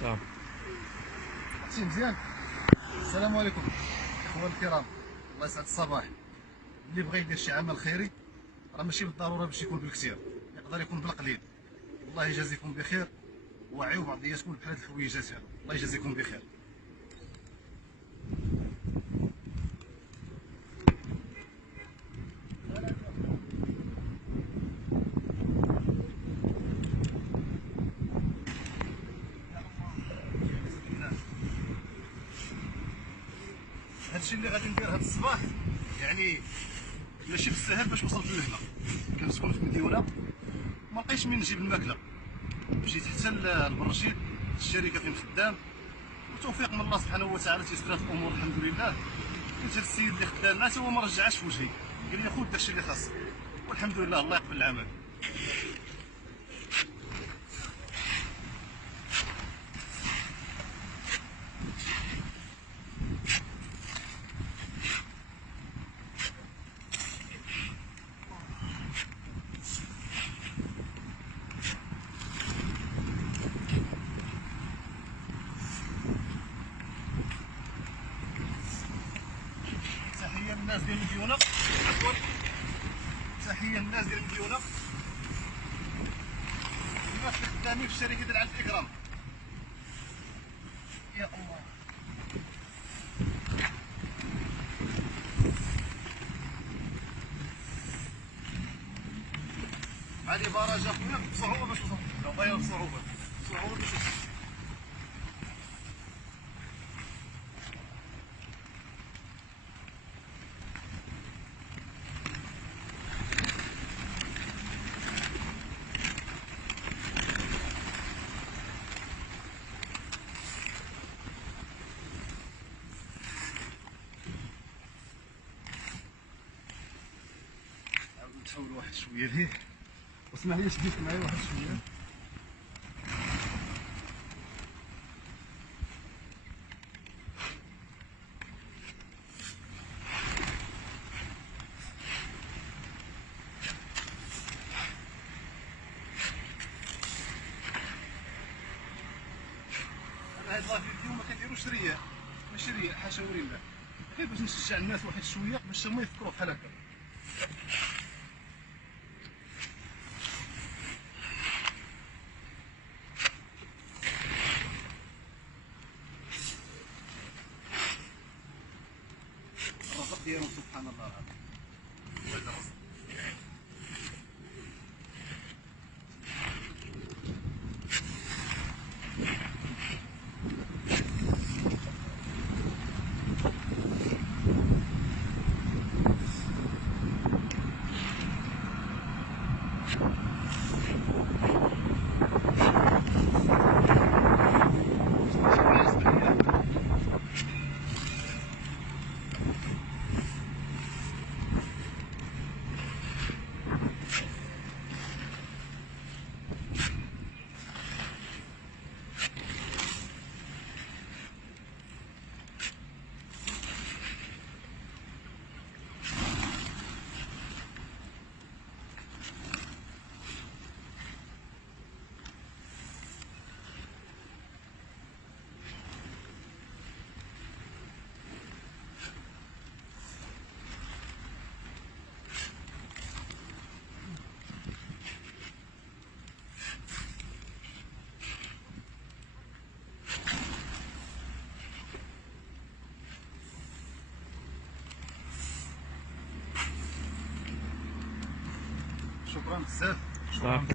صافي. عرفتي مزيان. السلام عليكم اخوان الكرام، الله يسعد الصباح. اللي بغى يدير شي عمل خيري راه ماشي بالضروره باش يكون بالكثير، يقدر يكون بالقليل. الله يجازيكم بخير، وعيوا بعضياتكم بحال هاد الحويجات هادو. الله يجازيكم بخير. هادشي اللي غادي ندير هاد الصباح يعني ماشي بالسهل باش وصلت لهنا. كنسكن في مديونه ما لقيتش من نجيب الماكله، مشيت حتى لبرشيد الشركه فين خدام، وتوفيق من الله سبحانه وتعالى تيسرات الامور الحمد لله. قلت هاد السيد اللي خدام معاه هو ما رجعش في وجهي، قال لي خذ داكشي اللي خاصك، والحمد لله الله يقبل العمل. تحيه للناس ديال مديونه، عفوا تحيه للناس ديال مديونه، الناس اللي خدامين في الشركه ديال عبد الاكرام. يا الله هذه برجه خويا بصعوبه باش نوصل، والله بصعوبه بصعوبه باش نوصل. نحاول واحد شويه ليه، واسمح لي شديت معايا واحد شويه. هاد لا فيديو ما كنديروش رياء، ماشي رياء حاشا ولله، غير باش نشجع الناس واحد شويه باش هما يفكروا بحال هكا. الرزق ديالهم سبحان الله العظيم. وهذا الرزق شكرا بزاف. صافي.